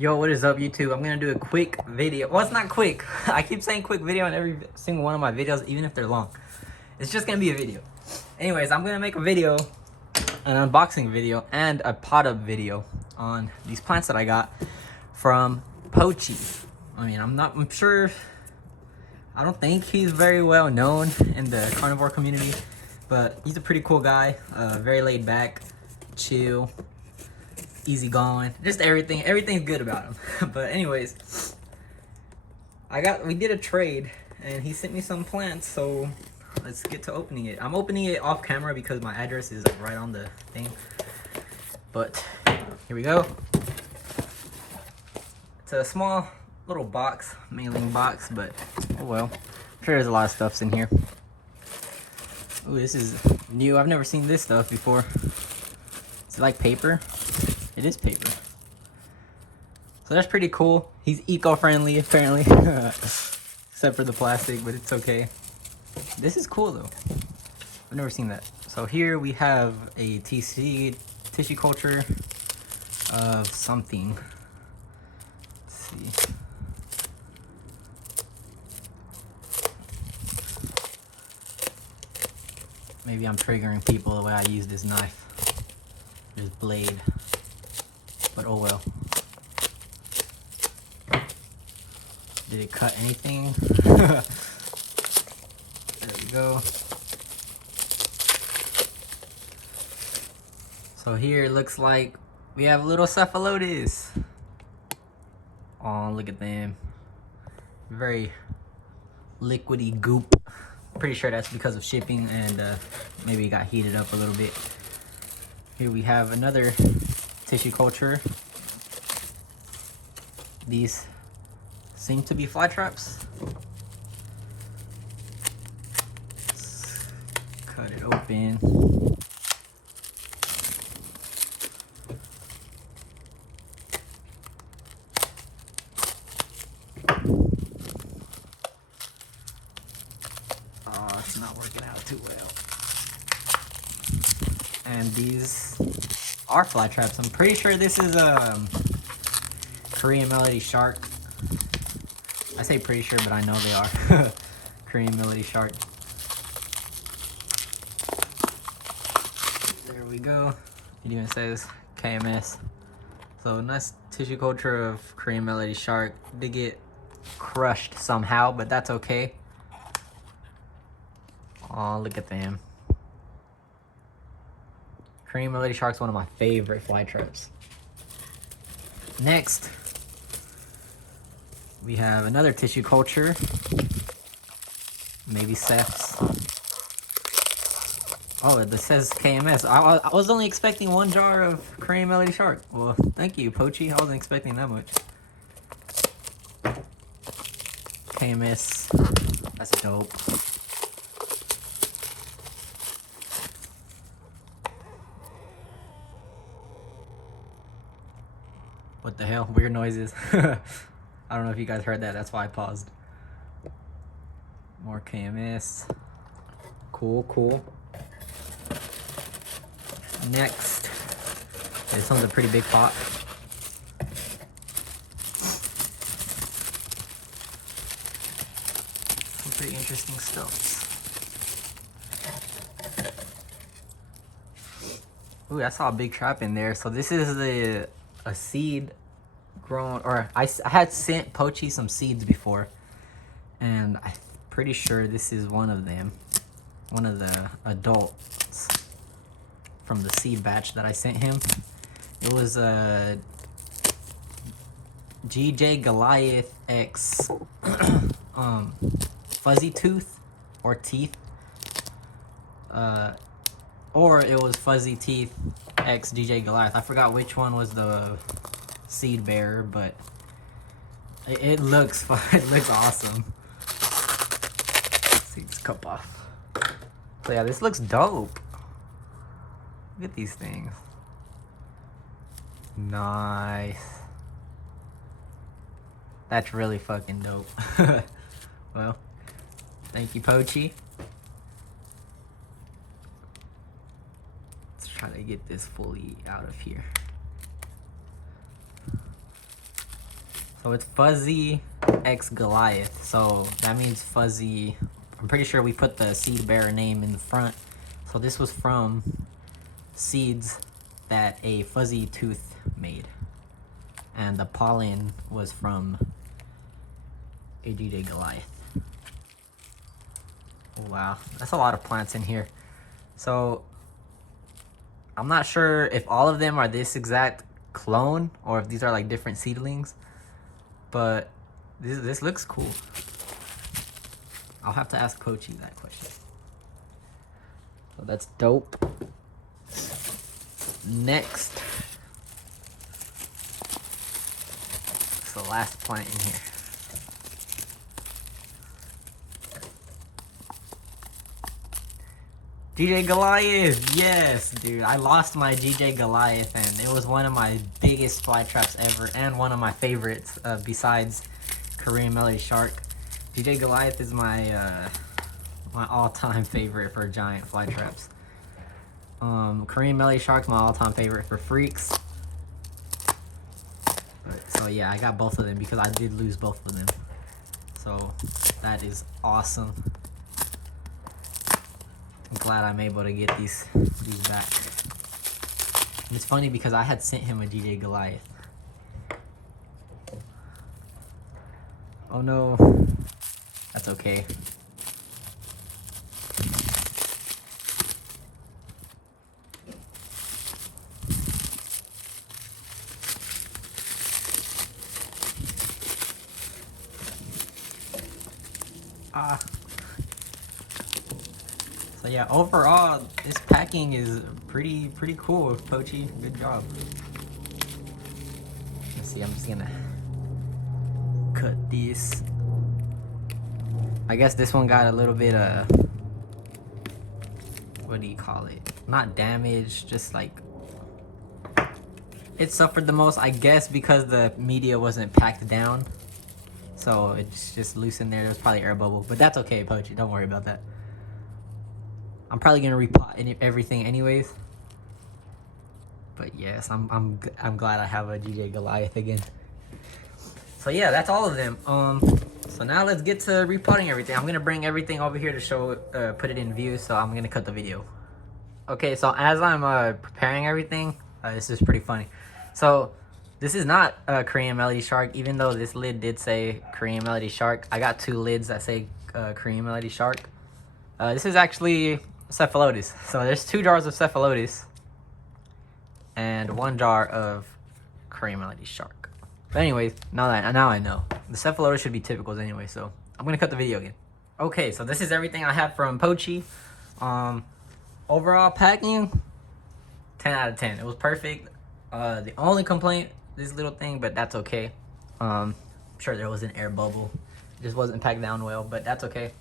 Yo, what is up, YouTube? I'm gonna do a quick video. Well, it's not quick. I keep saying quick video on every single one of my videos, even if they're long. It's just gonna be a video. Anyways, I'm gonna make a video, an unboxing video, and a pot up video on these plants that I got from Pochi. I'm sure, I don't think he's very well known in the carnivore community, but he's a pretty cool guy, very laid back, chill, easy going, just everything's good about him. But anyways, we did a trade and he sent me some plants, so let's get to opening it. I'm opening it off camera because my address is right on the thing, but here we go. It's a small little box, mailing box, but oh well. I'm sure there's a lot of stuffs in here. Ooh, this is new. I've never seen this stuff before. Is it like paper? It is paper. So that's pretty cool. He's eco-friendly, apparently. Except for the plastic, but it's okay. This is cool, though. I've never seen that. So here we have a tissue culture of something. Let's see. Maybe I'm triggering people the way I use this knife. This blade. But oh well. Did it cut anything? There we go. So here it looks like we have a little cephalotus. Oh, look at them. Very liquidy goop. Pretty sure that's because of shipping and maybe it got heated up a little bit. Here we have another tissue culture. These seem to be fly traps. Let's cut it open. Oh, it's not working out too well. And these are fly traps. I'm pretty sure this is Korean Melody Shark. I say pretty sure, but I know they are. Korean Melody Shark. There we go. It even says KMS. So nice tissue culture of Korean Melody Shark. Did get crushed somehow, but that's okay. Oh, look at them. Korean Melody Shark's one of my favorite fly traps. Next, we have another tissue culture. Maybe Seth's. Oh, it says KMS. I was only expecting one jar of Korean Melody Shark. Well, thank you, Pochi. I wasn't expecting that much. KMS. That's dope. What the hell? Weird noises. I don't know if you guys heard that. That's why I paused. More KMS. Cool, cool. Next, this one's a pretty big pot. Some pretty interesting stuff. Ooh, I saw a big trap in there. So this is a seed grown, or I had sent Pochi some seeds before, and I'm pretty sure this is one of them, one of the adults from the seed batch that I sent him. It was a GJ Goliath X fuzzy tooth or teeth, or it was fuzzy teeth X GJ Goliath. I forgot which one was the seed bearer, but it looks fun. It looks awesome. Let's see this cup off. So yeah, this looks dope. Look at these things. Nice. That's really fucking dope. Well, thank you, Pochi. Let's try to get this fully out of here. So it's Fuzzy X Goliath. So that means Fuzzy. I'm pretty sure we put the seed bearer name in the front. So this was from seeds that a Fuzzy Tooth made. And the pollen was from a DJ Goliath. Oh, wow, that's a lot of plants in here. So I'm not sure if all of them are this exact clone or if these are like different seedlings, but this looks cool. I'll have to ask Pochi that question. So that's dope. Next, it's the last plant in here. DJ Goliath, yes, dude. I lost my DJ Goliath, and it was one of my biggest fly traps ever, and one of my favorites besides Korean Melody Shark. DJ Goliath is my my all-time favorite for giant fly traps. Korean Melody Shark's my all-time favorite for freaks. So yeah, I got both of them because I did lose both of them. So that is awesome. I'm glad I'm able to get these back. And it's funny because I had sent him a DJ Goliath. Oh no, that's okay. So yeah, overall, this packing is pretty cool, Pochi. Good job. Let's see, I'm just gonna cut this. I guess this one got a little bit of, what do you call it? Not damage, just like, it suffered the most, I guess, because the media wasn't packed down. So it's just loose in there. There's probably air bubble, but that's okay, Pochi. Don't worry about that. I'm probably gonna repot everything anyways. But yes, I'm glad I have a DJ Goliath again. So yeah, that's all of them. So now let's get to repotting everything. I'm gonna bring everything over here to show, put it in view. So I'm gonna cut the video. Okay, so as I'm preparing everything, this is pretty funny. So this is not a Korean Melody Shark, even though this lid did say Korean Melody Shark. I got two lids that say Korean Melody Shark. This is actually Cephalotus. So there's 2 jars of Cephalotus and 1 jar of Korean Melody Shark. But anyways, now I know. The Cephalotus should be typicals anyway, so I'm gonna cut the video again. Okay, so this is everything I have from Pochi. Overall packing, 10 out of 10. It was perfect. The only complaint, this little thing, but that's okay. I'm sure there was an air bubble. It just wasn't packed down well, but that's okay.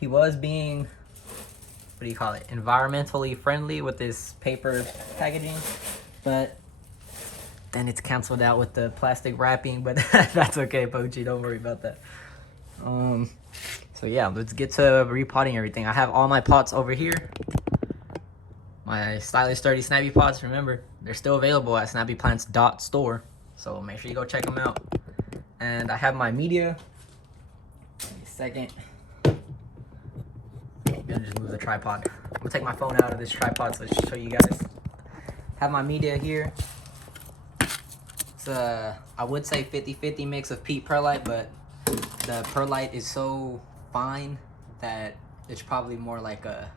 He was being, what do you call it, environmentally friendly with this paper packaging, but then it's canceled out with the plastic wrapping, but that's okay, Pochi, don't worry about that. So yeah, let's get to repotting everything. I have all my pots over here. My Stylish Sturdy Snappy pots, remember, they're still available at snappyplants.store, so make sure you go check them out. And I have my media. Give me a second. I'm gonna just move the tripod. I'm gonna take my phone out of this tripod so I can show you guys. Have my media here. It's I would say 50-50 mix of peat perlite, but the perlite is so fine that it's probably more like a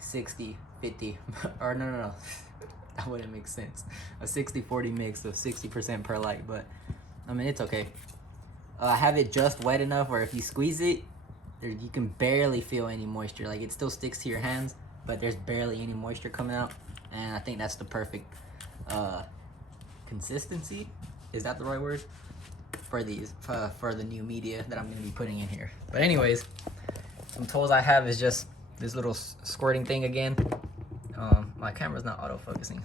60-50, or no, that wouldn't make sense. A 60-40 mix of 60% perlite, but I mean, it's okay. I have it just wet enough where if you squeeze it, you can barely feel any moisture. Like, it still sticks to your hands, but there's barely any moisture coming out. And I think that's the perfect consistency. Is that the right word? For these, for the new media that I'm gonna be putting in here. But anyways, some tools I have is just this little squirting thing again. My camera's not autofocusing.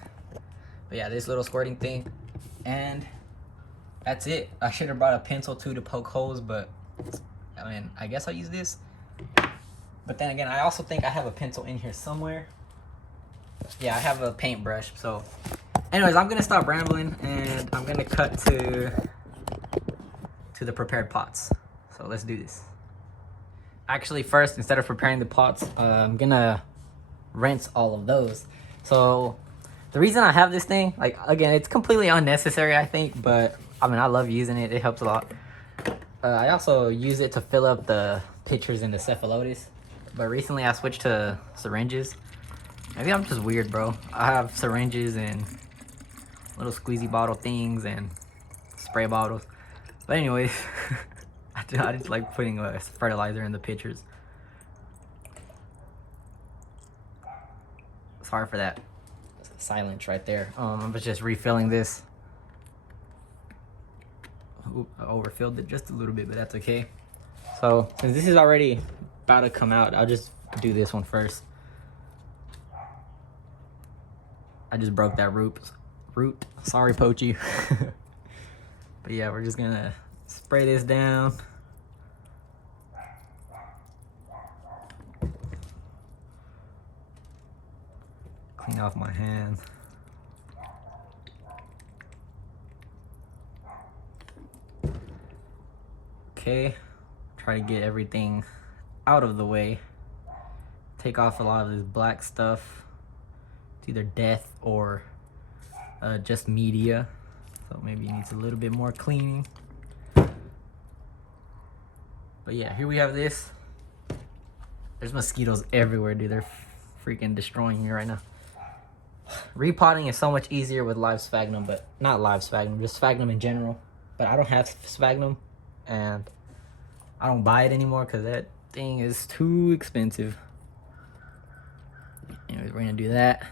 But yeah, this little squirting thing. And that's it. I should have brought a pencil too to poke holes, but I mean, I guess I'll use this. But then again, I also think I have a pencil in here somewhere. Yeah, I have a paintbrush, so Anyways, I'm gonna stop rambling and I'm gonna cut to the prepared pots. So let's do this. Actually, first, instead of preparing the pots, I'm gonna rinse all of those. So the reason I have this thing, like, again, it's completely unnecessary, I think, but I mean, I love using it. It helps a lot. I also use it to fill up the pitchers in the cephalotus, but recently I switched to syringes. Maybe I'm just weird, bro. I have syringes and little squeezy bottle things and spray bottles. But anyways, I just like putting fertilizer in the pitchers. Sorry for that silence right there. I was just refilling this. Ooh, I overfilled it just a little bit, but that's okay. So since this is already about to come out, I'll just do this one first. I just broke that root. Sorry, Poachy. But yeah, we're just gonna spray this down. Clean off my hands. Okay, try to get everything out of the way. Take off a lot of this black stuff. It's either death or just media. So maybe it needs a little bit more cleaning. But yeah, here we have this. There's mosquitoes everywhere, dude. They're freaking destroying me right now. Repotting is so much easier with live sphagnum, but not live sphagnum, just sphagnum in general. But I don't have sphagnum, and I don't buy it anymore because that thing is too expensive. Anyways, we're gonna do that.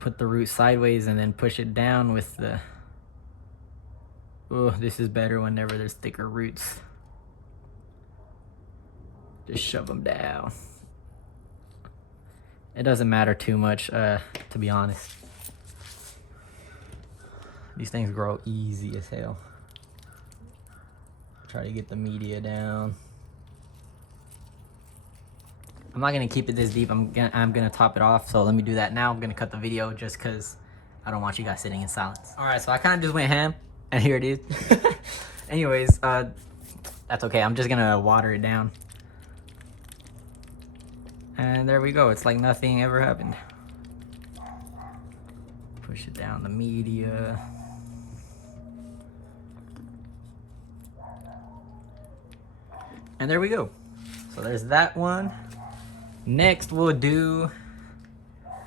Put the root sideways and then push it down with the... Oh, this is better whenever there's thicker roots. Just shove them down. It doesn't matter too much, to be honest. These things grow easy as hell. Try to get the media down. I'm not gonna keep it this deep. I'm gonna top it off. So let me do that now. I'm gonna cut the video just because I don't want you guys sitting in silence. All right, so I kind of just went ham, and here it is. Anyways, that's okay. I'm just gonna water it down. And there we go. It's like nothing ever happened. Push it down the media. And there we go. So there's that one. Next we'll do...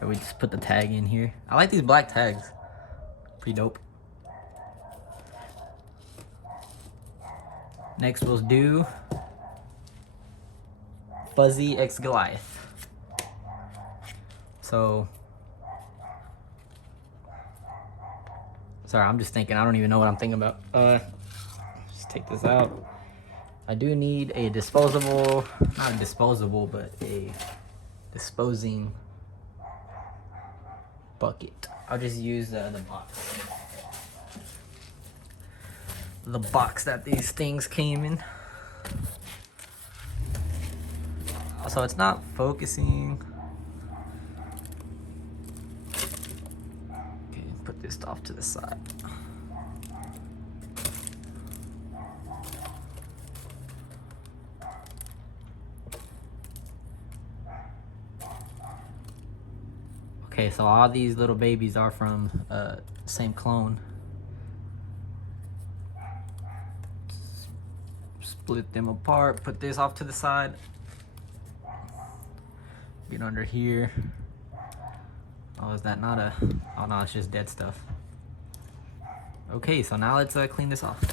Or we just put the tag in here. I like these black tags. Pretty dope. Next we'll do Fuzzy X Goliath. So, sorry, I'm just thinking. I don't even know what I'm thinking about. Just take this out. I do need a disposable, not a disposable, but a disposing bucket. I'll just use the box. The box that these things came in. So it's not focusing. Okay, put this off to the side. Okay, so all these little babies are from same clone. Split them apart, put this off to the side. Get under here. Oh, is that not a... Oh no, it's just dead stuff. Okay, so now let's clean this off.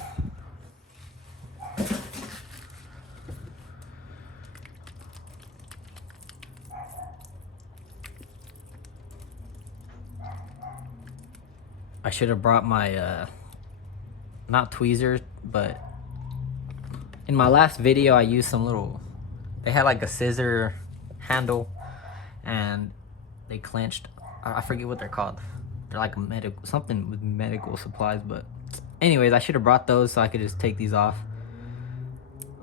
I should have brought my, not tweezers, but in my last video I used some little... They had like a scissor handle, and they clenched. I forget what they're called. They're like medical, something with medical supplies, but anyways, I should have brought those so I could just take these off.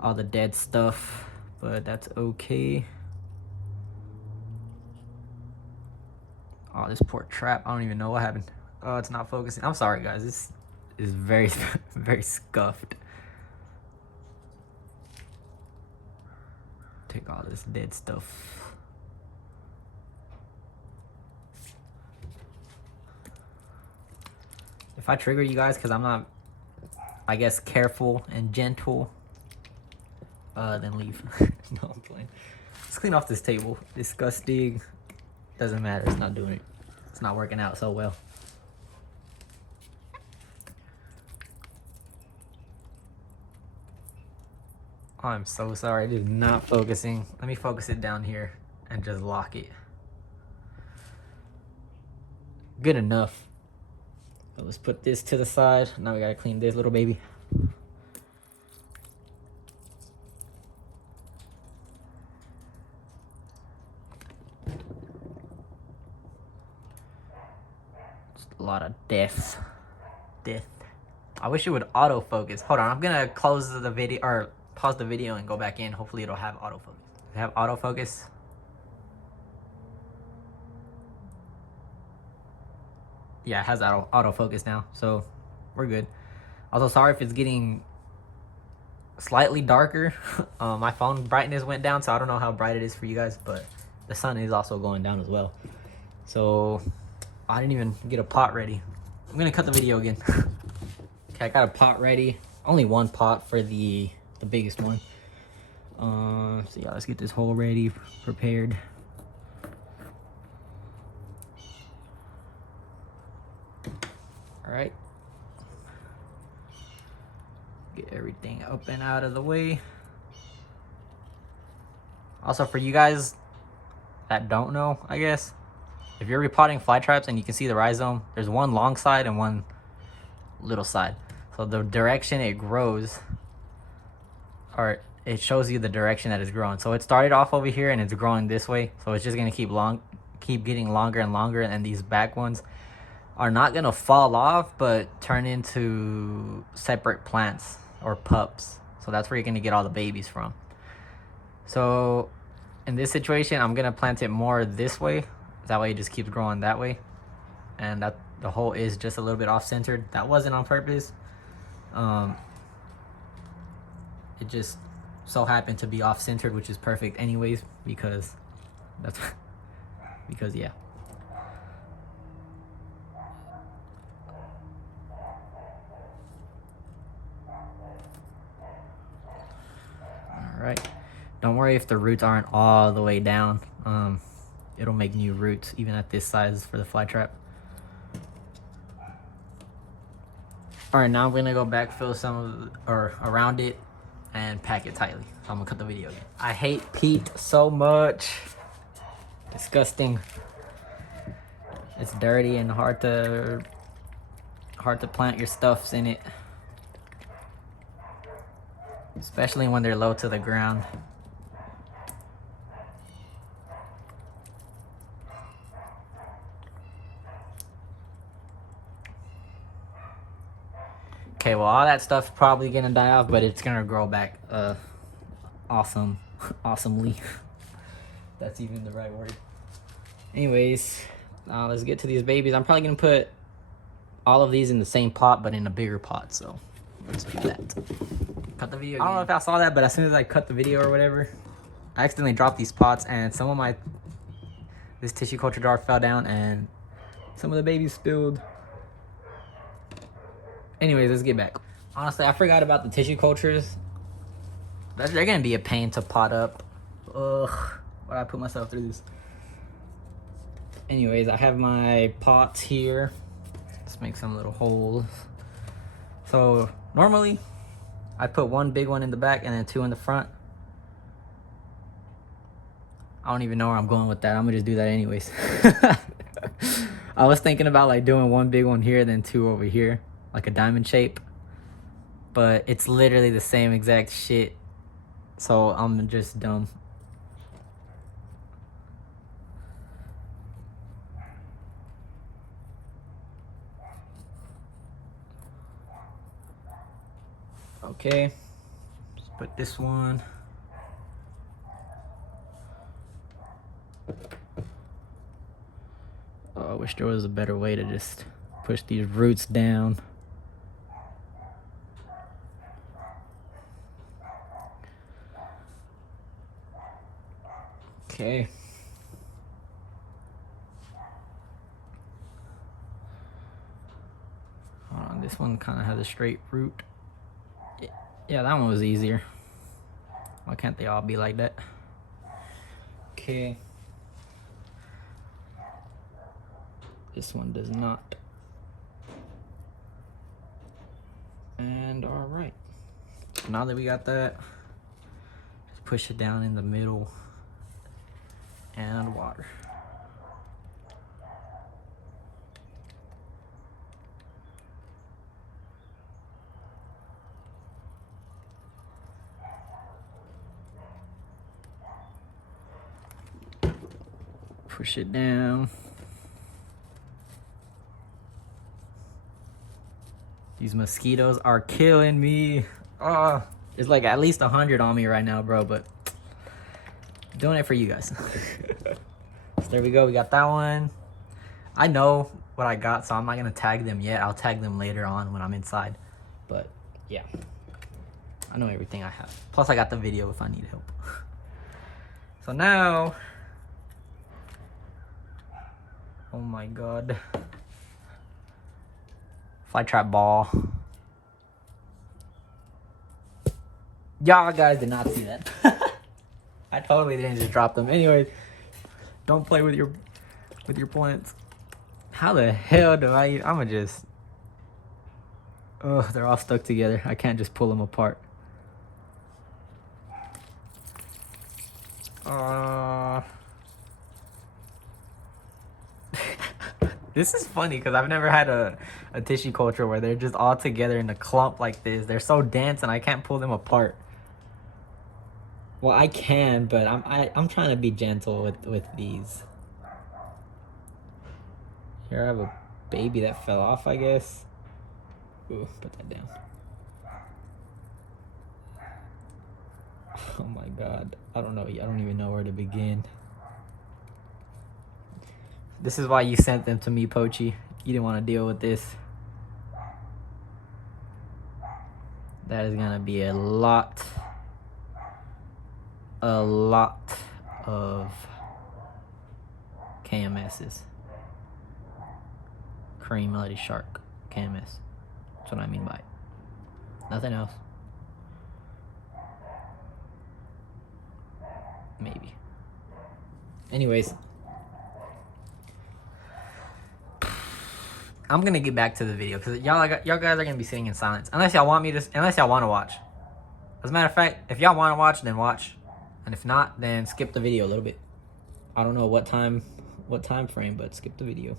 All the dead stuff, but that's okay. Oh, this poor trap. I don't even know what happened. Oh, it's not focusing. I'm sorry, guys. This is very, very scuffed. Take all this dead stuff. If I trigger you guys because I'm not, I guess, careful and gentle, then leave. No, I'm playing. Let's clean off this table. Disgusting. Doesn't matter. It's not doing it. It's not working out so well. I'm so sorry. It is not focusing. Let me focus it down here and just lock it. Good enough. So let's put this to the side. Now we gotta clean this little baby. Just a lot of death. I wish it would autofocus. Hold on, I'm gonna close the video or pause the video and go back in. Hopefully it'll have autofocus. Does it have autofocus? Yeah, it has autofocus now, so we're good. Also, sorry if it's getting slightly darker. My phone brightness went down, so I don't know how bright it is for you guys, but the sun is also going down as well. So I didn't even get a pot ready. I'm gonna cut the video again. Okay, I got a pot ready. Only one pot for the biggest one. So yeah, let's get this hole ready, prepared. All right. Get everything up and out of the way. Also, for you guys that don't know, I guess, if you're repotting fly traps and you can see the rhizome, there's one long side and one little side. So the direction it grows, or it shows you the direction that it's growing. So it started off over here and it's growing this way. So it's just gonna keep getting longer and longer, and these back ones are not gonna fall off, but turn into separate plants or pups. So that's where you're gonna get all the babies from. So in this situation, I'm gonna plant it more this way. That way it just keeps growing that way. And that the hole is just a little bit off-centered. That wasn't on purpose. It just so happened to be off-centered, which is perfect anyways, because that's because yeah. All right. Don't worry if the roots aren't all the way down. It'll make new roots even at this size for the fly trap. All right, now I'm gonna go backfill some of or around it and pack it tightly. So I'm gonna cut the video again. I hate peat so much. Disgusting. It's dirty and hard to plant your stuffs in it, especially when they're low to the ground. Okay, well, all that stuff's probably gonna die off, but it's gonna grow back awesomely. That's even the right word. Anyways, let's get to these babies. I'm probably gonna put all of these in the same pot, but in a bigger pot, so let's do that. Cut the video again. I don't know if y'all saw that, but as soon as I cut the video or whatever, I accidentally dropped these pots, and this tissue culture jar fell down, and some of the babies spilled. Anyways, let's get back. Honestly, I forgot about the tissue cultures. They're gonna be a pain to pot up. Ugh, why'd I put myself through this? Anyways, I have my pots here. Let's make some little holes. So normally, I put one big one in the back and then two in the front. I don't even know where I'm going with that. I'm gonna just do that anyways. I was thinking about like doing one big one here, then two over here, like a diamond shape, but it's literally the same exact shit, so I'm just dumb. Okay, let's put this one. Wish there was a better way to just push these roots down. Okay. Hold on, this one kind of has a straight root. Yeah, that one was easier. Why can't they all be like that? Okay. This one does not. And all right. Now that we got that, just push it down in the middle and water. Push it down. These mosquitoes are killing me. Oh, there's like at least 100 on me right now, bro, but doing it for you guys. So there we go, we got that one. I know what I got, so I'm not gonna tag them yet. I'll tag them later on when I'm inside. But yeah, I know everything I have. Plus I got the video if I need help. So now, oh my God. Fly trap ball. Y'all guys did not see that. I totally didn't just drop them. Anyways, don't play with your plants. How the hell do I'ma just... Ugh, they're all stuck together. I can't just pull them apart. This is funny because I've never had a tissue culture where they're just all together in a clump like this. They're so dense and I can't pull them apart. Well, I can, but I'm trying to be gentle with these. Here I have a baby that fell off, I guess. Ooh, put that down. Oh my God. I don't know. I don't even know where to begin. This is why you sent them to me, Pochi. You didn't want to deal with this. That is gonna be a lot of KMSs. Cream Melody Shark KMS. That's what I mean by it. Nothing else. Maybe. Anyways, I'm gonna get back to the video because y'all guys are gonna be sitting in silence unless y'all want to watch. As a matter of fact, if y'all want to watch, then watch, and if not, then skip the video a little bit. I don't know what time frame, but skip the video.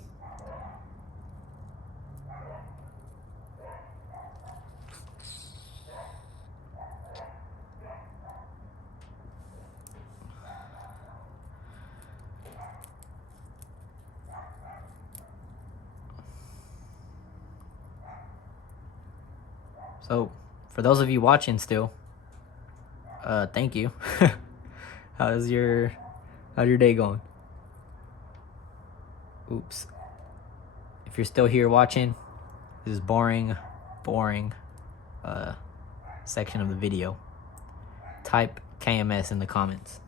So, for those of you watching still, thank you. How's your day going? Oops. If you're still here watching, this is boring section of the video. Type KMS in the comments.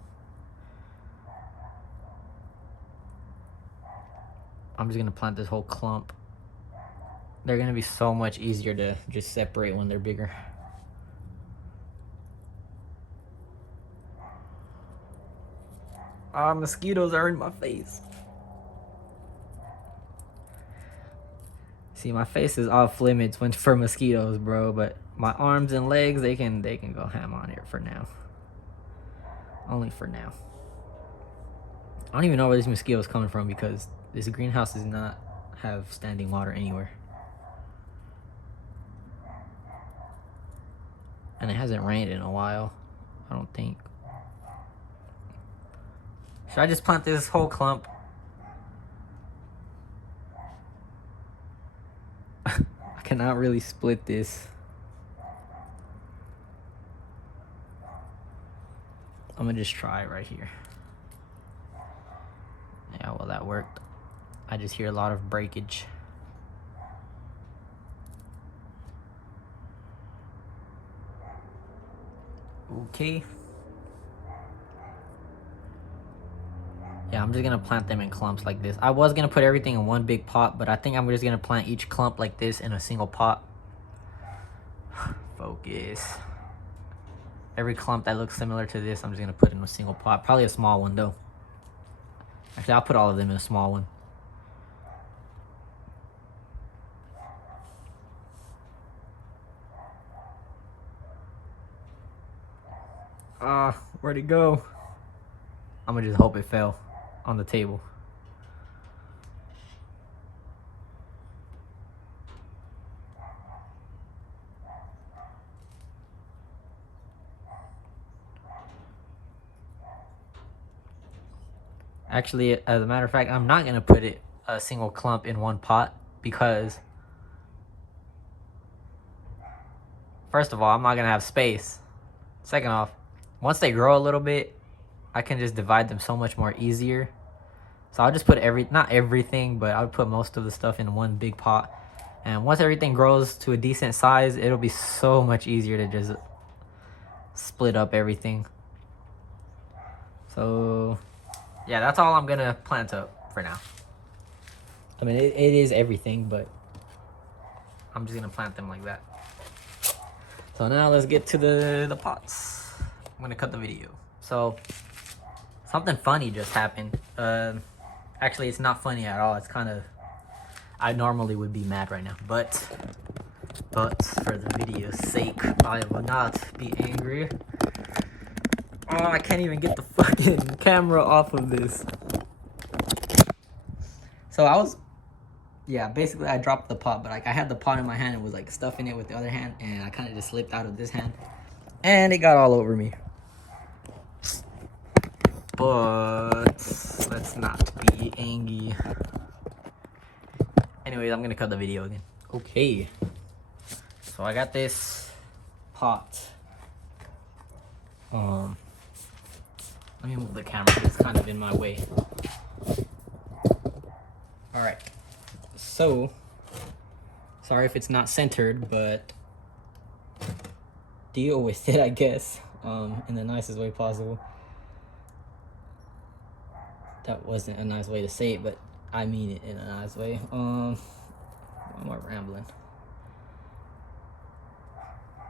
I'm just gonna plant this whole clump. They're gonna be so much easier to just separate when they're bigger. Mosquitoes are in my face. See, my face is off limits for mosquitoes, bro, but my arms and legs, they can go ham on it for now. Only for now. I don't even know where these mosquitoes coming from because this greenhouse does not have standing water anywhere. And it hasn't rained in a while, I don't think. Should I just plant this whole clump? I cannot really split this. I'm gonna just try it right here. Yeah, well, that worked. I just hear a lot of breakage. Okay. Yeah, I'm just gonna plant them in clumps like this. I was gonna put everything in one big pot, but I think I'm just gonna plant each clump like this in a single pot. Focus. Every clump that looks similar to this, I'm just gonna put in a single pot. Probably a small one though. Actually, I'll put all of them in a small one. Where'd it go? I'm gonna just hope it fell on the table. Actually, as a matter of fact, I'm not gonna put it a single clump in one pot because first of all, I'm not gonna have space. Second off, once they grow a little bit, I can just divide them so much more easier. So I'll just put not everything, but I'll put most of the stuff in one big pot. And once everything grows to a decent size, it'll be so much easier to just split up everything. So yeah, that's all I'm gonna plant up for now. I mean, it is everything, but I'm just gonna plant them like that. So now let's get to the pots. I'm gonna cut the video. So something funny just happened. Actually, it's not funny at all. It's kind of, I normally would be mad right now, but for the video's sake, I will not be angry. Oh, I can't even get the fucking camera off of this. So basically I dropped the pot, but like I had the pot in my hand and was like stuffing it with the other hand, and I kind of just slipped out of this hand, and it got all over me. But let's not be angry. Anyways, I'm gonna cut the video again. Okay. So I got this pot. Let me move the camera. It's kind of in my way. All right. So, sorry if it's not centered, but deal with it, I guess, in the nicest way possible. That wasn't a nice way to say it, but I mean it in a nice way. Why am I rambling?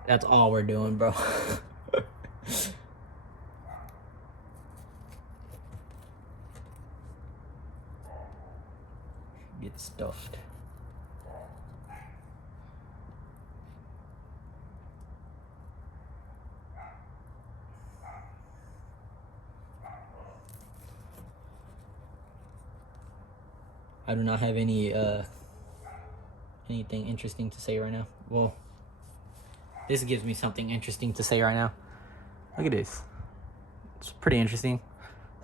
That's all we're doing, bro. Get stuffed. I do not have anything interesting to say right now. Well, this gives me something interesting to say right now. Look at this. It's pretty interesting.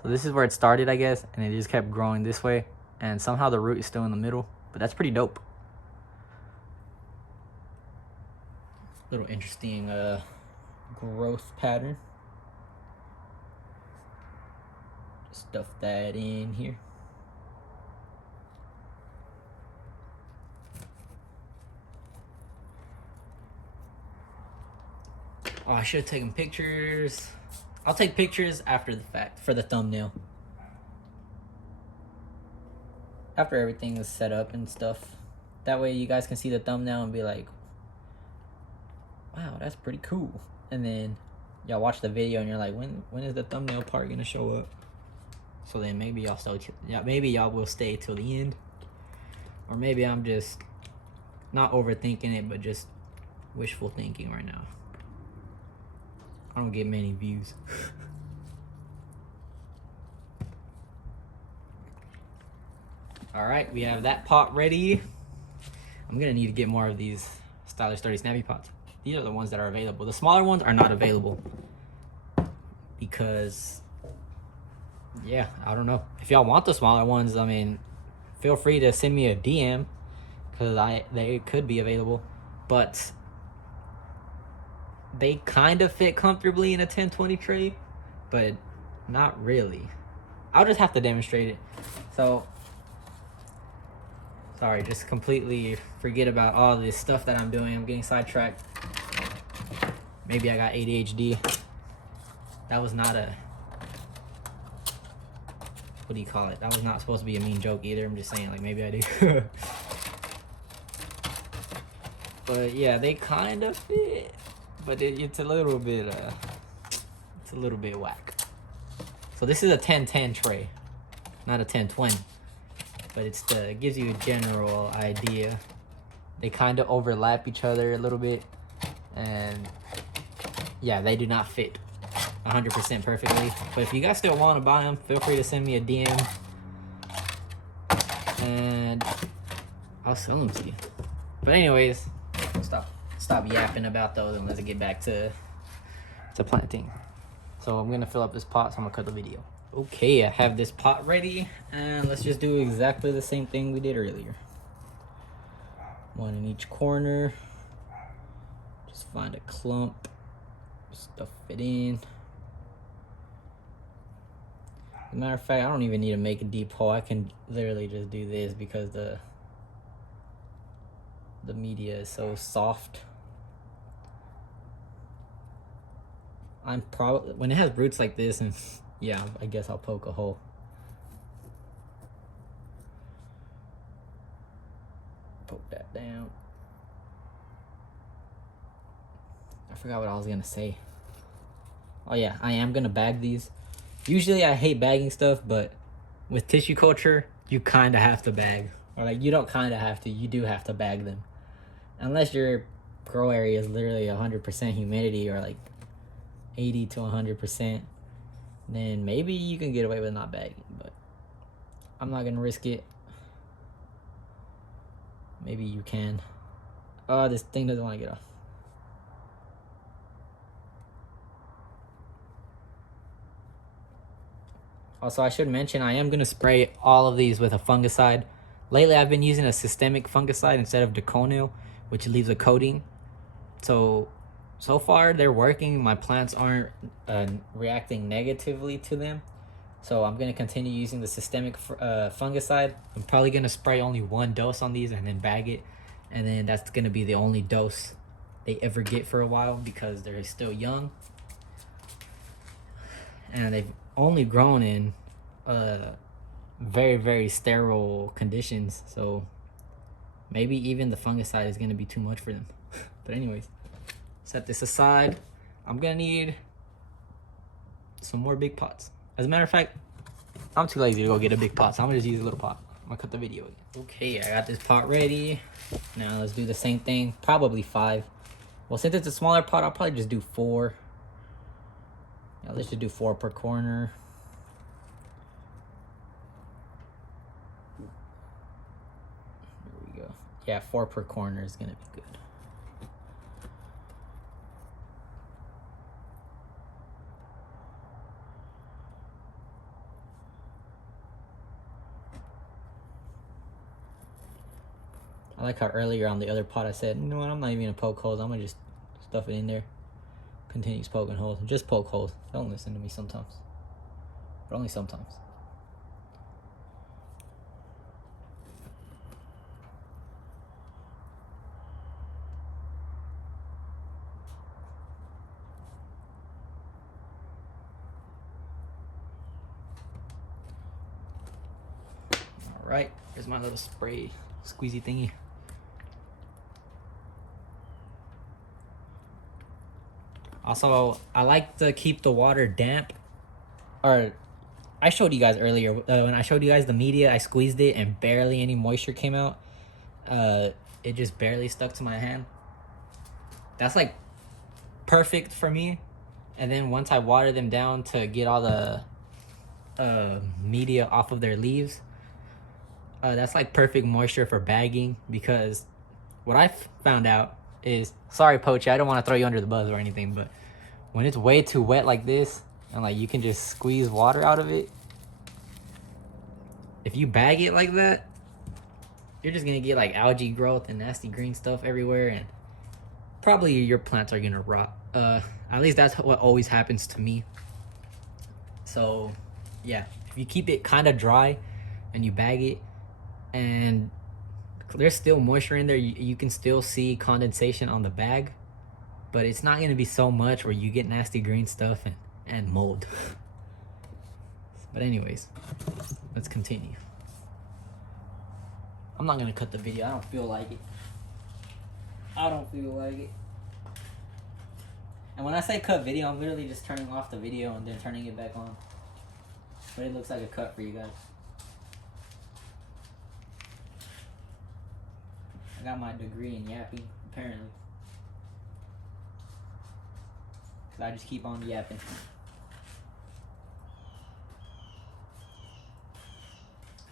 So this is where it started, I guess, and it just kept growing this way, and somehow the root is still in the middle, but that's pretty dope. Little interesting growth pattern. Stuff that in here. Oh, I should have taken pictures. I'll take pictures after the fact for the thumbnail. After everything is set up and stuff. That way you guys can see the thumbnail and be like, wow, that's pretty cool. And then y'all watch the video and you're like, when is the thumbnail part gonna show up? So then maybe y'all will stay till the end. Or maybe I'm just not overthinking it, but just wishful thinking right now. I don't get many views. All right, we have that pot ready. I'm gonna need to get more of these Stylish 30 Snappy pots. These are the ones that are available. The smaller ones are not available because, yeah, I don't know. If y'all want the smaller ones, I mean, feel free to send me a DM because they could be available, but they kind of fit comfortably in a 1020 tray, but not really. I'll just have to demonstrate it. So Sorry, just completely forget about all this stuff that I'm doing. I'm getting sidetracked. Maybe I got ADHD. That was not a, what do you call it? That was not supposed to be a mean joke either. I'm just saying, like, maybe I do. But yeah, they kind of fit, but it's a little bit whack. So this is a 10-10 tray, not a 10-20, but it gives you a general idea. They kind of overlap each other a little bit, and yeah, they do not fit 100% perfectly. But if you guys still want to buy them, feel free to send me a DM, and I'll sell them to you. But anyways, stop yapping about those, and let's get back to planting. So I'm gonna fill up this pot, so I'm gonna cut the video. Okay, I have this pot ready, and let's just do exactly the same thing we did earlier. One in each corner. Just find a clump, stuff it in. As a matter of fact, I don't even need to make a deep hole. I can literally just do this because the media is so soft. I'm probably, when it has roots like this, and yeah, I guess I'll poke a hole. Poke that down. I forgot what I was gonna say. Oh yeah, I am gonna bag these. Usually I hate bagging stuff, but with tissue culture, you kind of have to bag. Or like, you don't kind of have to, you do have to bag them. Unless your grow area is literally 100% humidity, or like 80 to 100%, then maybe you can get away with not bagging, but I'm not gonna risk it. Maybe you can. Oh, this thing doesn't want to get off. Also, I should mention, I am gonna spray all of these with a fungicide. Lately, I've been using a systemic fungicide instead of Deconil, which leaves a coating. So far they're working. My plants aren't reacting negatively to them, so I'm going to continue using the systemic fungicide. I'm probably going to spray only one dose on these and then bag it, and then that's going to be the only dose they ever get for a while, because they're still young and they've only grown in very, very sterile conditions, so maybe even the fungicide is going to be too much for them. But anyways, set this aside. I'm gonna need some more big pots. As a matter of fact, I'm too lazy to go get a big pot, so I'm gonna just use a little pot. I'm gonna cut the video again. Okay, I got this pot ready. Now let's do the same thing, probably 5. Well, since it's a smaller pot, I'll probably just do 4. Yeah, let's just do 4 per corner. There we go. Yeah, 4 per corner is gonna be good. I like how earlier on the other pot I said, you know what, I'm not even gonna poke holes. I'm gonna just stuff it in there. Continues poking holes. Just poke holes. Don't listen to me sometimes. But only sometimes. Alright, here's my little spray squeezy thingy. Also, I like to keep the water damp. Or, I showed you guys earlier, when I showed you guys the media, I squeezed it and barely any moisture came out. It just barely stuck to my hand. That's like perfect for me. And then once I water them down to get all the media off of their leaves, that's like perfect moisture for bagging. Because what I found out is, sorry Poachy, I don't want to throw you under the bus or anything, but when it's way too wet like this, and like you can just squeeze water out of it, if you bag it like that, you're just gonna get like algae growth and nasty green stuff everywhere, and probably your plants are gonna rot. At least that's what always happens to me. So yeah, if you keep it kind of dry and you bag it, and there's still moisture in there. You can still see condensation on the bag, but it's not gonna be so much where you get nasty green stuff and mold. But anyways, let's continue. I'm not gonna cut the video. I don't feel like it. I don't feel like it. And when I say cut video, I'm literally just turning off the video and then turning it back on. But it looks like a cut for you guys. I got my degree in yapping, apparently. Cause I just keep on yapping.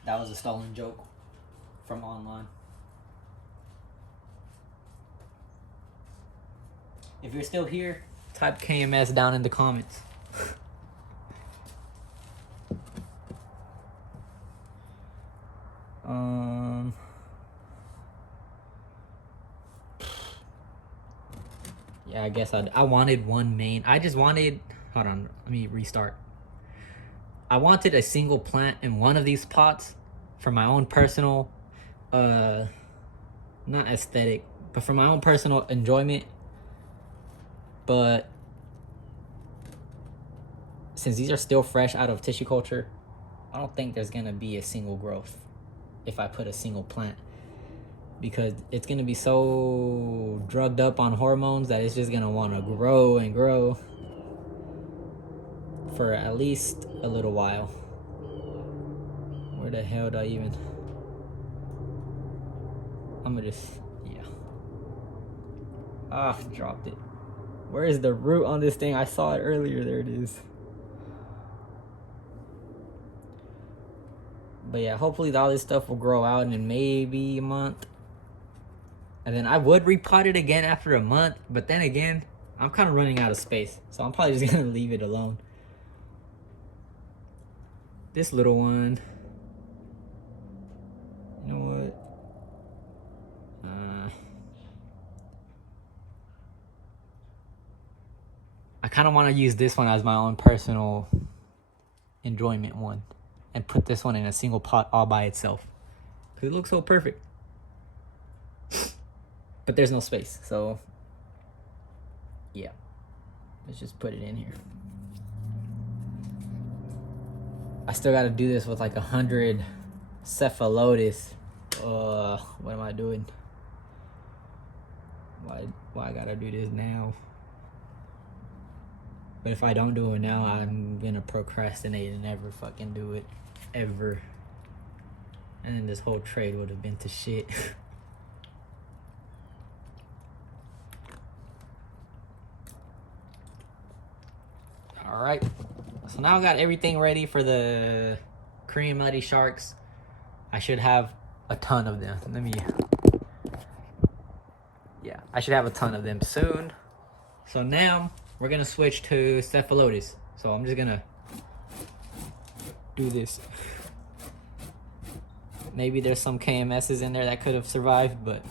That was a stolen joke from online. If you're still here, type KMS down in the comments. Yeah, I guess I wanted one main. I just wanted, hold on, let me restart. I wanted a single plant in one of these pots for my own personal, not aesthetic, but for my own personal enjoyment. But since these are still fresh out of tissue culture, I don't think there's gonna be a single growth if I put a single plant, because it's gonna be so drugged up on hormones that it's just gonna want to grow and grow for at least a little while. Where the hell do I even? I'm gonna just, yeah. Ah, dropped it. Where is the root on this thing? I saw it earlier. There it is. But yeah, hopefully all this stuff will grow out in maybe a month. And then I would repot it again after a month. But then again, I'm kind of running out of space. So I'm probably just going to leave it alone. This little one. You know what? I kind of want to use this one as my own personal enjoyment one. And put this one in a single pot all by itself. Because it looks so perfect. But there's no space. So, yeah. Let's just put it in here. I still got to do this with like 100 cephalotus. What am I doing? Why I gotta do this now? But if I don't do it now, I'm gonna procrastinate and never fucking do it. Ever. And then this whole trade would have been to shit. Alright. So now I got everything ready for the Korean Melody Sharks. I should have a ton of them. Yeah, I should have a ton of them soon. So now we're gonna switch to cephalotus. So I'm just gonna do this. Maybe there's some KMSs in there that could have survived, but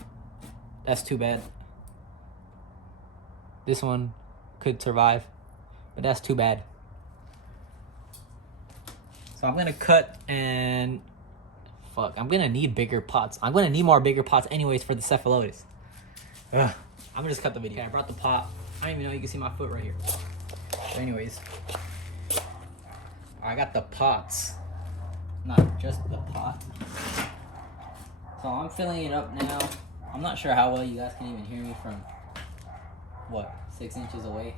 that's too bad. This one could survive, but that's too bad. So I'm gonna cut and I'm gonna need bigger pots. I'm gonna need more bigger pots anyways for the cephalotus. I'm gonna just cut the video. Okay, I brought the pot. I don't even know you can see my foot right here. But anyways, I got the pots, not just the pot. So I'm filling it up now. I'm not sure how well you guys can even hear me from, what, 6 inches away?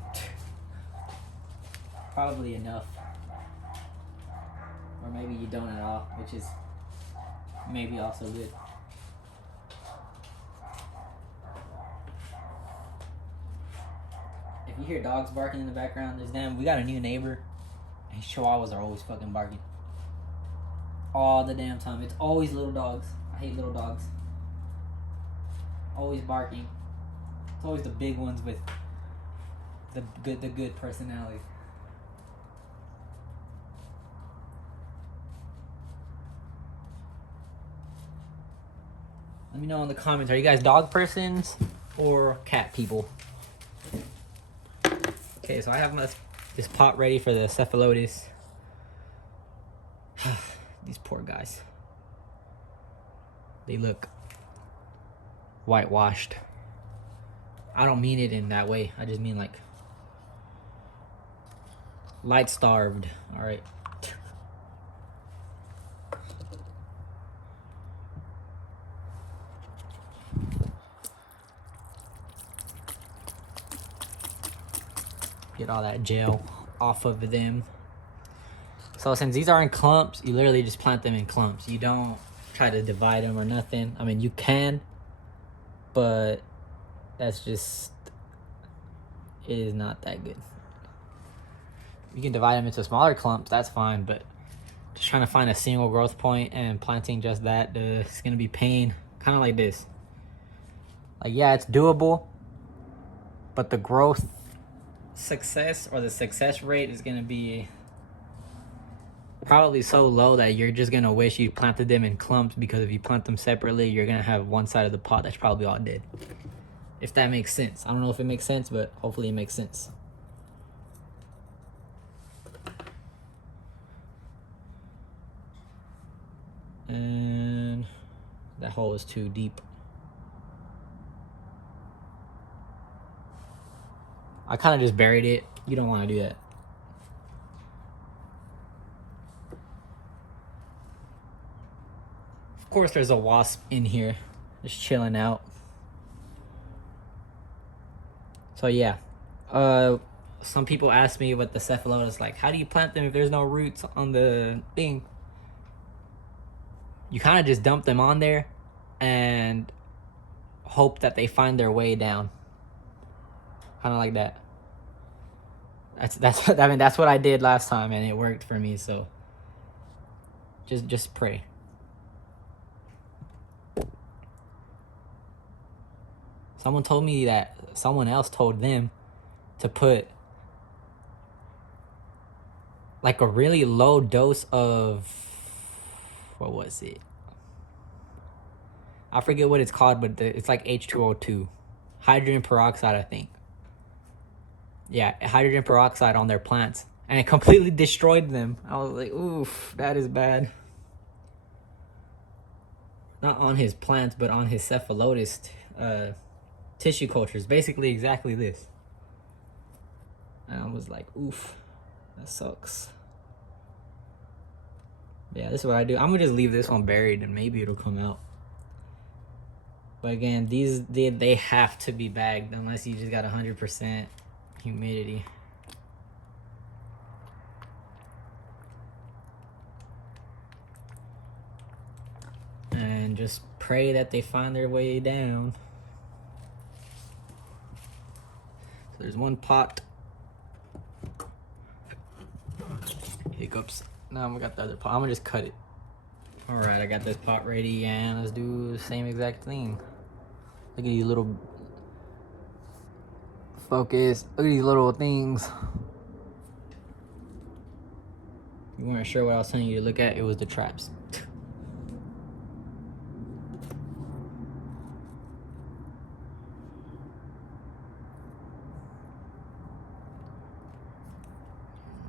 Probably enough. Or maybe you don't at all, which is maybe also good. If you hear dogs barking in the background, we got a new neighbor, and chihuahuas are always fucking barking. All the damn time. It's always little dogs. I hate little dogs. Always barking. It's always the big ones with the good personality. Let me know in the comments, are you guys dog persons or cat people? Okay, so I have this pot ready for the cephalotus. These poor guys. They look whitewashed. I don't mean it in that way. I just mean like light starved. All right. Get all that gel off of them. So since these are in clumps, you literally just plant them in clumps. You don't try to divide them or nothing. I mean, you can, but that's just, it is not that good. You can divide them into smaller clumps, that's fine, but just trying to find a single growth point and planting just that, it's gonna be pain. Kind of like this. Like, yeah, it's doable, but the growth success or the success rate is gonna be probably so low that you're just gonna wish you planted them in clumps, because if you plant them separately, you're gonna have one side of the pot that's probably all dead. If that makes sense. I don't know if it makes sense, but hopefully it makes sense. And that hole is too deep. I kind of just buried it. You don't want to do that. Of course, there's a wasp in here just chilling out. So yeah, some people ask me what the cephalotus, like, how do you plant them if there's no roots on the thing? You kind of just dump them on there and hope that they find their way down. Kind of like that. That's I mean, that's what I did last time and it worked for me, so just pray. Someone told me that someone else told them to put like a really low dose of, what was it? I forget what it's called, but it's like H2O2. Hydrogen peroxide, I think. Yeah, hydrogen peroxide on their plants. And it completely destroyed them. I was like, oof, that is bad. Not on his plants, but on his cephalotus tissue cultures. Basically exactly this. And I was like, oof, that sucks. Yeah, this is what I do. I'm gonna just leave this one buried and maybe it'll come out. But again, they have to be bagged unless you just got 100% humidity. And just pray that they find their way down. So there's one pot. Hiccups. Now we got the other pot. I'm gonna just cut it. All right, I got this pot ready and let's do the same exact thing. Look at these little, focus. Look at these little things. You weren't sure what I was telling you to look at, it was the traps.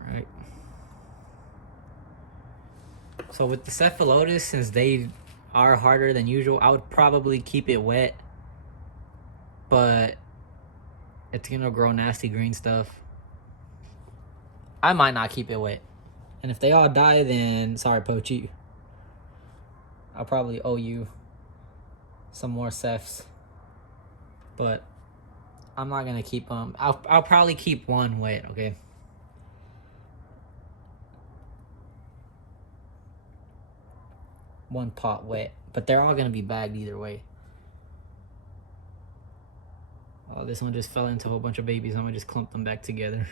Right. So with the cephalotus, since they are harder than usual, I would probably keep it wet, but it's gonna grow nasty green stuff. I might not keep it wet. And if they all die, then sorry, Pochi. I'll probably owe you some more cephs. But I'm not gonna keep them. I'll probably keep one wet, okay? One pot wet. But they're all gonna be bagged either way. Oh, this one just fell into a whole bunch of babies. I'm gonna just clump them back together.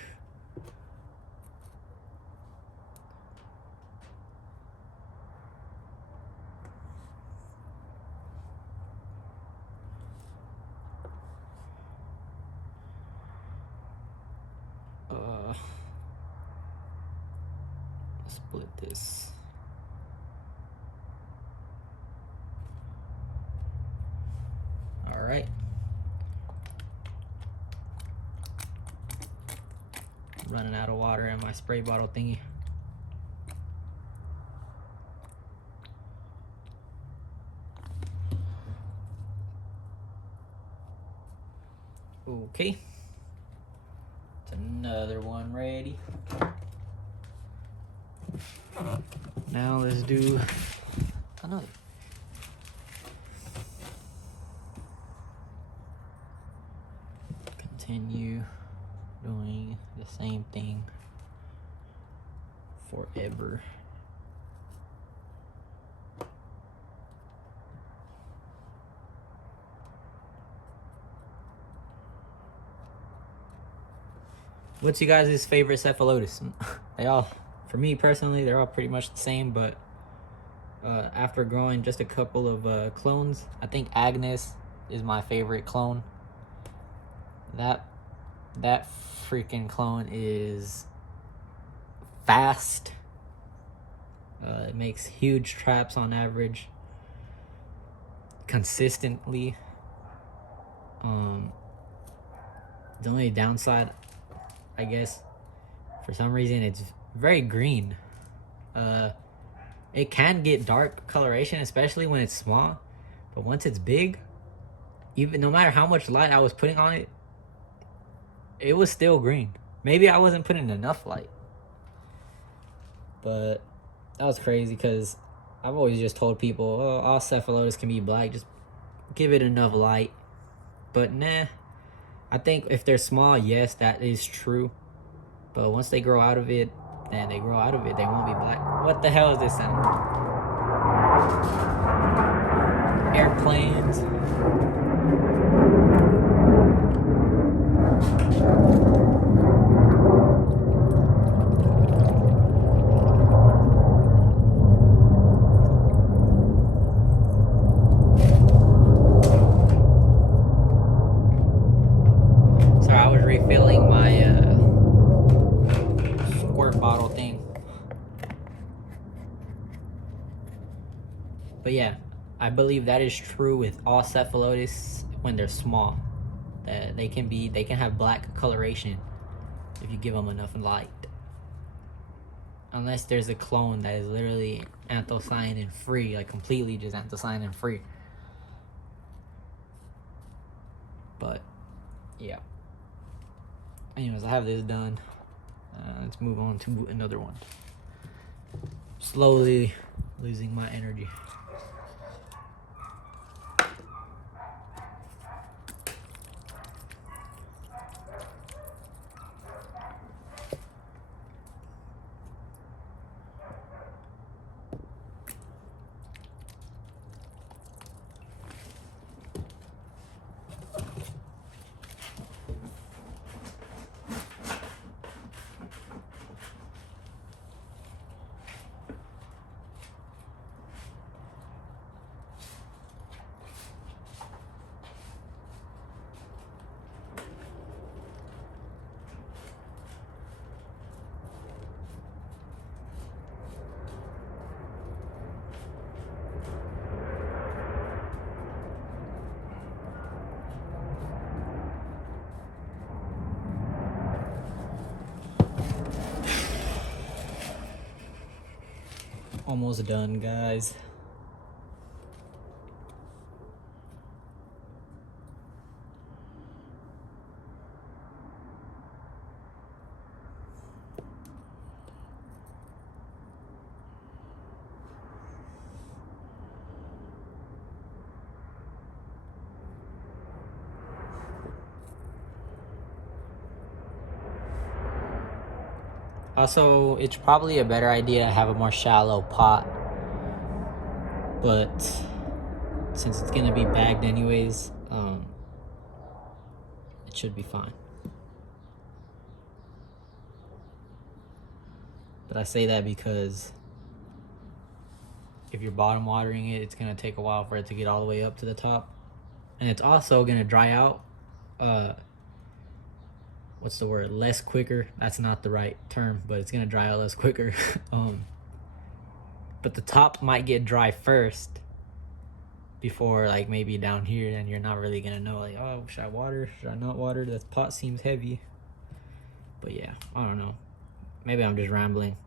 Split this. All right. Running out of water in my spray bottle thingy. Okay. It's another one ready. Now let's do another. Continue doing the same thing forever. What's you guys' favorite cephalotus? They all, for me personally, they're all pretty much the same, but after growing just a couple of clones, I think Agnes is my favorite clone. That freaking clone is fast. It makes huge traps on average, consistently. The only downside, I guess, for some reason, it's very green. It can get dark coloration, especially when it's small, but once it's big, even no matter how much light I was putting on it, it was still green. Maybe I wasn't putting enough light, but that was crazy because I've always just told people, oh, all cephalotus can be black, just give it enough light. But nah, I think if they're small, yes, that is true. But once they grow out of it, then they grow out of it. They won't be black. What the hell is this sound? Airplanes. Sorry, I was refilling my squirt bottle thing. But yeah, I believe that is true with all cephalotus when they're small. That they can have black coloration if you give them enough light. Unless there's a clone that is literally anthocyanin free, like completely just anthocyanin free. But yeah. Anyways, I have this done. Let's move on to another one. Slowly losing my energy. Almost done, guys. Also, it's probably a better idea to have a more shallow pot, but since it's gonna be bagged anyways, it should be fine. But I say that because if you're bottom watering it, it's gonna take a while for it to get all the way up to the top, and it's also gonna dry out. What's the word? Less quicker. That's not the right term, but it's gonna dry out less quicker. But the top might get dry first before, like, maybe down here, and you're not really gonna know, like, oh, should I water? Should I not water? That pot seems heavy. But yeah, I don't know. Maybe I'm just rambling.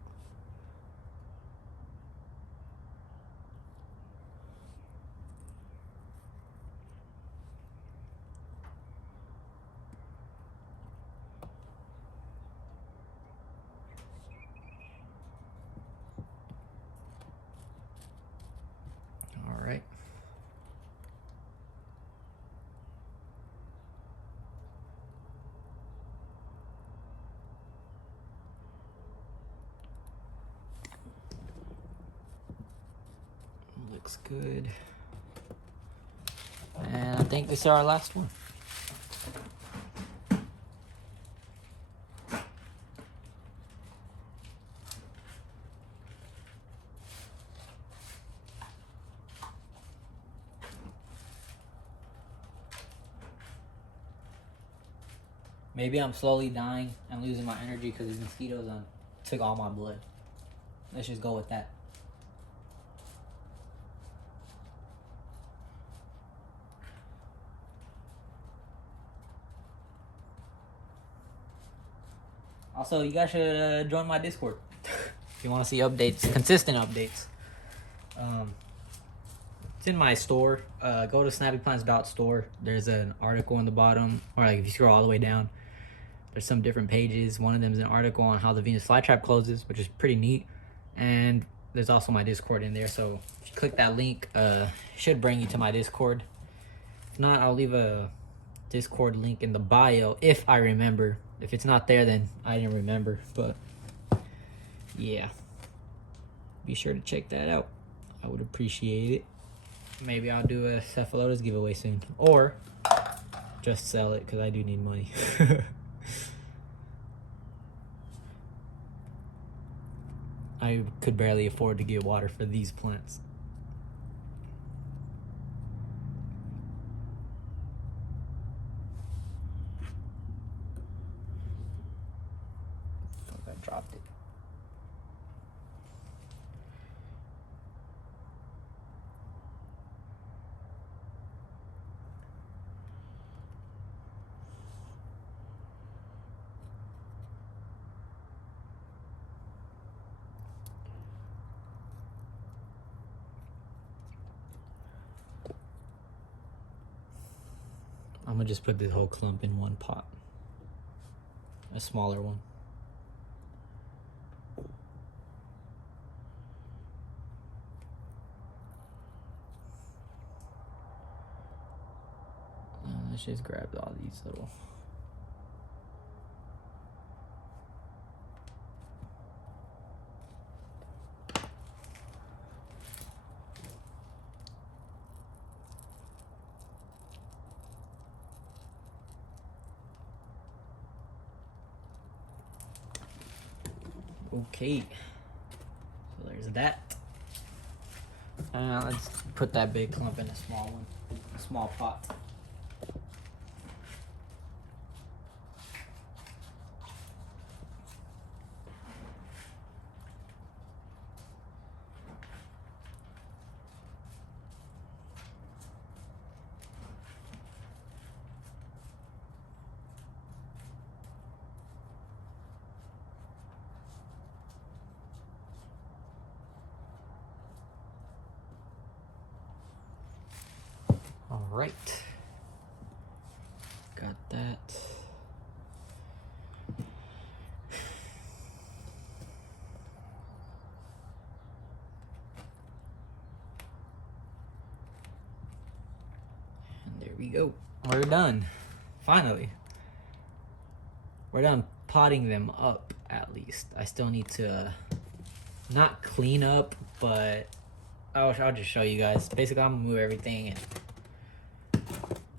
looks good. And I think this is our last one. Maybe I'm slowly dying and losing my energy because these mosquitoes took all my blood. Let's just go with that. Also, you guys should join my Discord if you want to see updates, consistent updates. It's in my store. Go to snappyplants.store. There's an article in the bottom, or like if you scroll all the way down, there's some different pages. One of them is an article on how the Venus flytrap closes, which is pretty neat. And there's also my Discord in there. So if you click that link, it should bring you to my Discord. If not, I'll leave a Discord link in the bio if I remember. If it's not there, then I didn't remember. But yeah, be sure to check that out. I would appreciate it. Maybe I'll do a Cephalotus giveaway soon, or just sell it because I do need money. I could barely afford to get water for these plants. Fuck, I dropped it. I'm gonna just put this whole clump in one pot. A smaller one. Let's just grab all these little... Okay, so there's that. Let's put that big clump in a small one, a small pot. All right, got that. And there we go. We're done. Finally. We're done potting them up, at least. I still need to not clean up, but I'll just show you guys. Basically, I'm gonna move everything and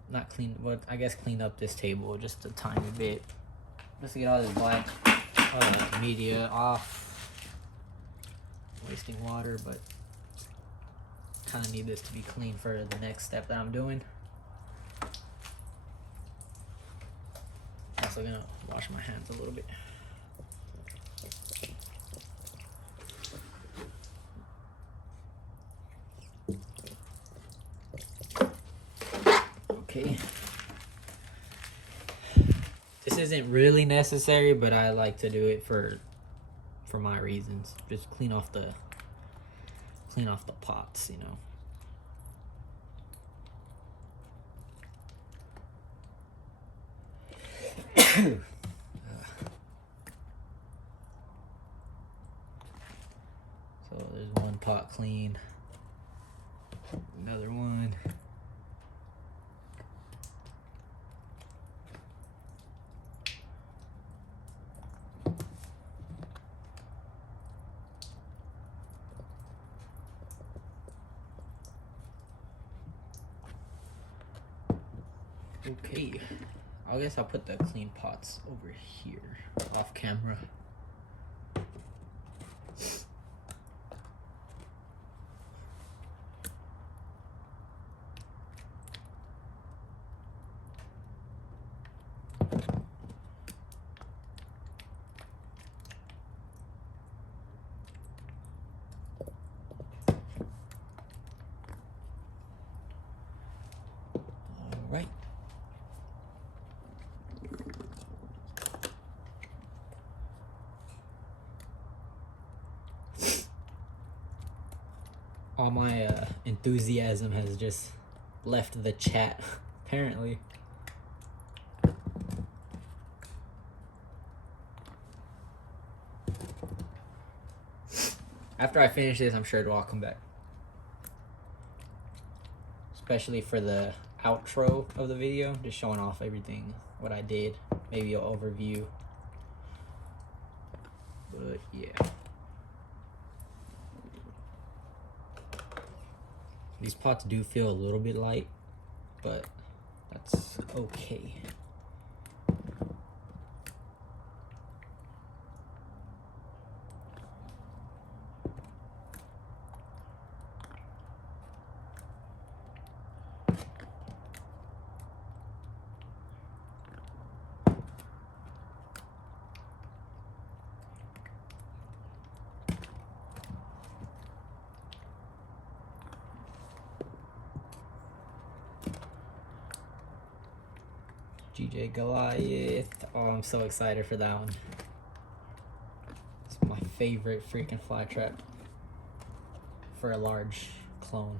not clean, but I guess clean up this table just a tiny bit. Just to get all this black media off. Wasting water, but kind of need this to be clean for the next step that I'm doing. Also gonna wash my hands a little bit. Okay. This isn't really necessary, but I like to do it for my reasons. Just clean off the pots, you know. So there's one pot clean, another one. Okay, I guess I'll put the clean pots over here off camera. All right. All my enthusiasm has just left the chat, apparently. After I finish this, I'm sure it'll all come back. Especially for the outro of the video, just showing off everything, what I did, maybe an overview. But yeah. These pots do feel a little bit light, but that's okay. DJ Goliath. Oh, I'm so excited for that one. It's my favorite freaking fly trap for a large clone.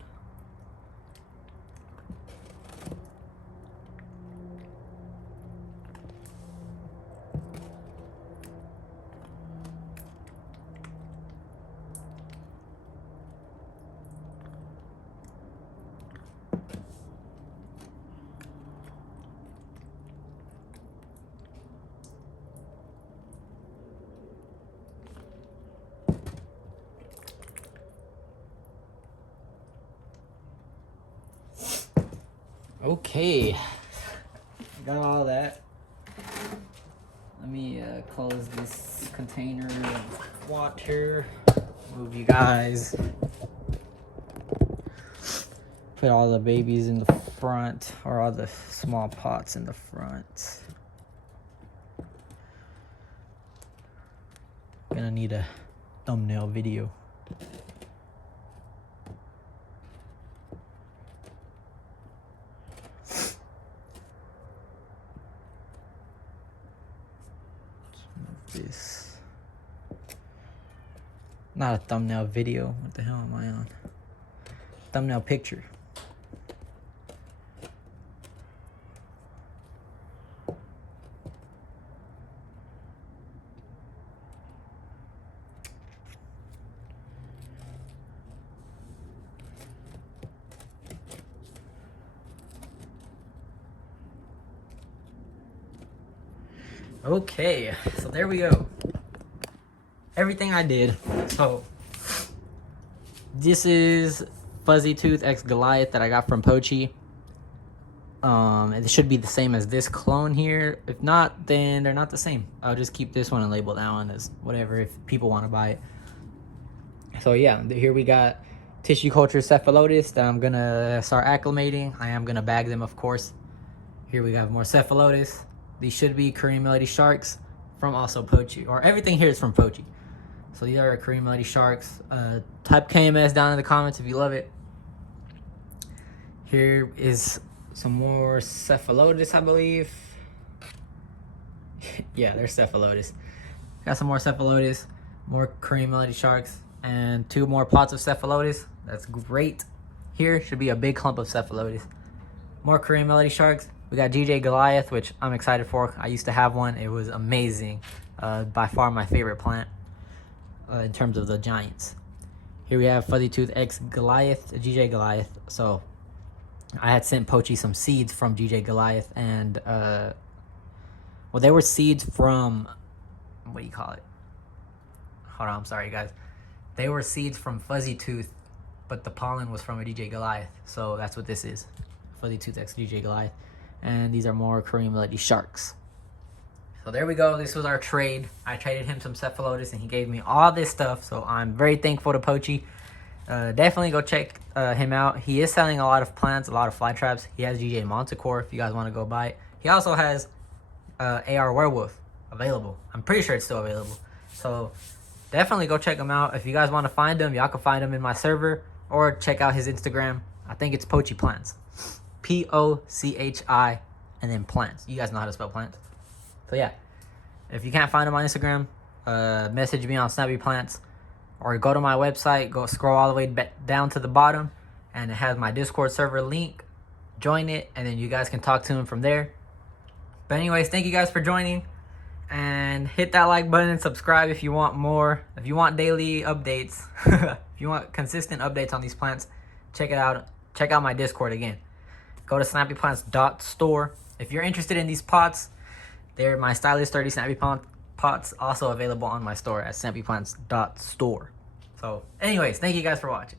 Okay, got all that. Let me close this container of water. Move you guys. Put all the babies in the front, or all the small pots in the front. Gonna need a thumbnail video. This, not a thumbnail video. What the hell am I on? Thumbnail picture. Okay, so there we go. Everything I did. So this is Fuzzy Tooth X Goliath that I got from Pochi. It should be the same as this clone here. If not, then they're not the same. I'll just keep this one and label that one as whatever if people want to buy it. So yeah, here we got tissue culture cephalotus that I'm gonna start acclimating. I am gonna bag them, of course. Here we got more cephalotus. These should be Korean Melody sharks from also Pochi, or everything here is from Pochi. So these are Korean Melody sharks. Type KMS down in the comments if you love it. Here is some more cephalotus, I believe. Yeah, there's cephalotus. Got some more cephalotus, more Korean Melody sharks, and 2 more pots of cephalotus. That's great. Here should be a big clump of cephalotus. More Korean Melody sharks. We got DJ Goliath, which I'm excited for. I used to have one. It was amazing. By far my favorite plant in terms of the giants. Here we have Fuzzy Tooth X Goliath, DJ Goliath. So I had sent Pochi some seeds from DJ Goliath, and well, they were seeds from, what do you call it? Hold on, I'm sorry, guys. They were seeds from Fuzzy Tooth, but the pollen was from a DJ Goliath. So that's what this is. Fuzzy Tooth X DJ Goliath. And these are more Korean Melody sharks. So there we go. This was our trade. I traded him some cephalotus and he gave me all this stuff. So I'm very thankful to Pochi. Definitely go check him out. He is selling a lot of plants, a lot of fly traps. He has GJ Montecore if you guys want to go buy it. He also has AR Werewolf available. I'm pretty sure it's still available. So definitely go check him out. If you guys want to find him, y'all can find him in my server or check out his Instagram. I think it's Pochi Plants. Pochi and then plants. You guys know how to spell plants. So yeah, if you can't find him on Instagram, message me on Snappy Plants or go to my website, go scroll all the way down to the bottom and it has my Discord server link. Join it and then you guys can talk to him from there. But anyways, thank you guys for joining and hit that like button and subscribe if you want more. If you want daily updates, if you want consistent updates on these plants, check it out. Check out my Discord again. Go to snappyplants.store. If you're interested in these pots, they're my Stylist 30 Snappy pots, also available on my store at snappyplants.store. So anyways, thank you guys for watching.